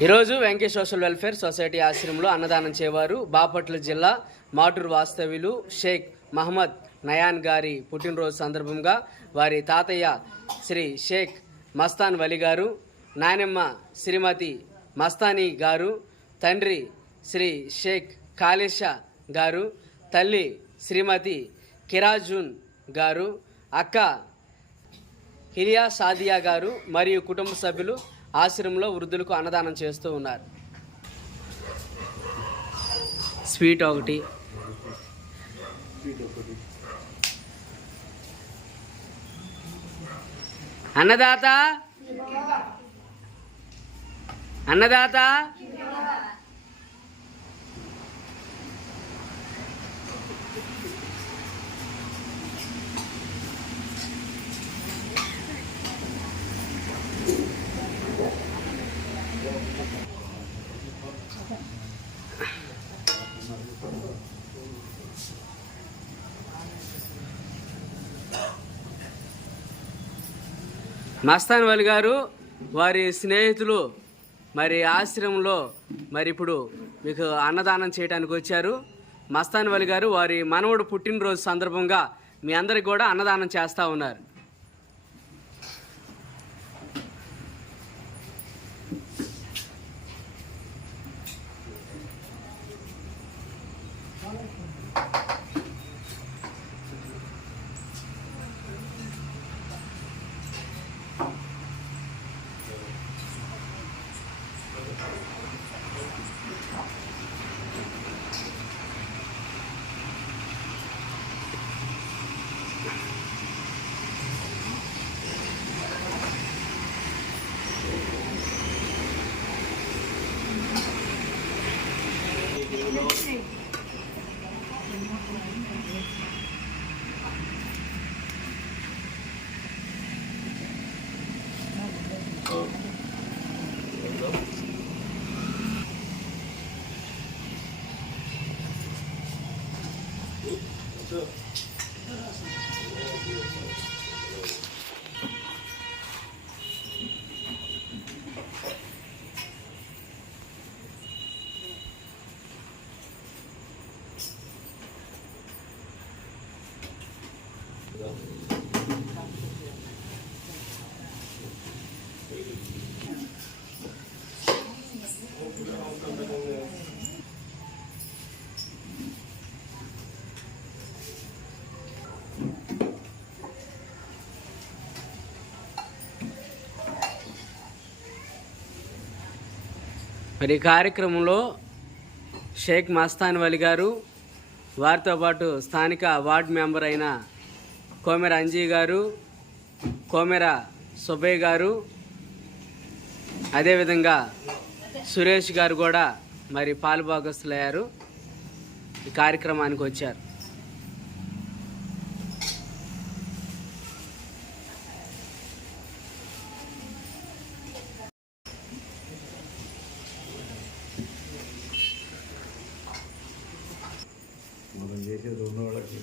ఈరోజు Venkatesh social welfare society ఆశ్రమంలో అన్నదానం చేయవారు బాపట్ల జిల్లా మాటూరు వాస్తవ్యులు షేక్ మహమ్మద్ నయాన్ గారి పుట్టినరోజు సందర్భంగా వారి తాతయ్య శ్రీ షేక్ మస్తాన్ వలి గారు, నానమ్మ శ్రీమతి మస్తానీ గారు, తండ్రి శ్రీ షేక్ కాళేషా గారు, తల్లి శ్రీమతి కిరాజున్ గారు, అక్క హిలియా సాదియా గారు మరియు కుటుంబ సభ్యులు ఆశ్రమంలో వృద్ధులకు అన్నదానం చేస్తూ ఉన్నారు. స్వీట్ ఒకటి, అన్నదాత అన్నదాత మస్తాన్ వలి గారు వారి స్నేహితులు మరి ఆశ్రమంలో మరి ఇప్పుడు మీకు అన్నదానం చేయడానికి వచ్చారు. మస్తాన్ వలి గారు వారి మనవడు పుట్టినరోజు సందర్భంగా మీ అందరికి కూడా అన్నదానం చేస్తూ ఉన్నారు. మరి ఈ కార్యక్రమంలో షేక్ మస్తాన్ వలి గారు, వారితో పాటు స్థానిక వార్డు మెంబర్ అయిన కోమెర అంజీ గారు, కోమెర సుబ్బయ్య గారు, అదేవిధంగా సురేష్ గారు కూడా మరి పాలుభాగస్తులయ్యారు, ఈ కార్యక్రమానికి వచ్చారు. మనం చేసేది ఉన్న వాళ్ళకి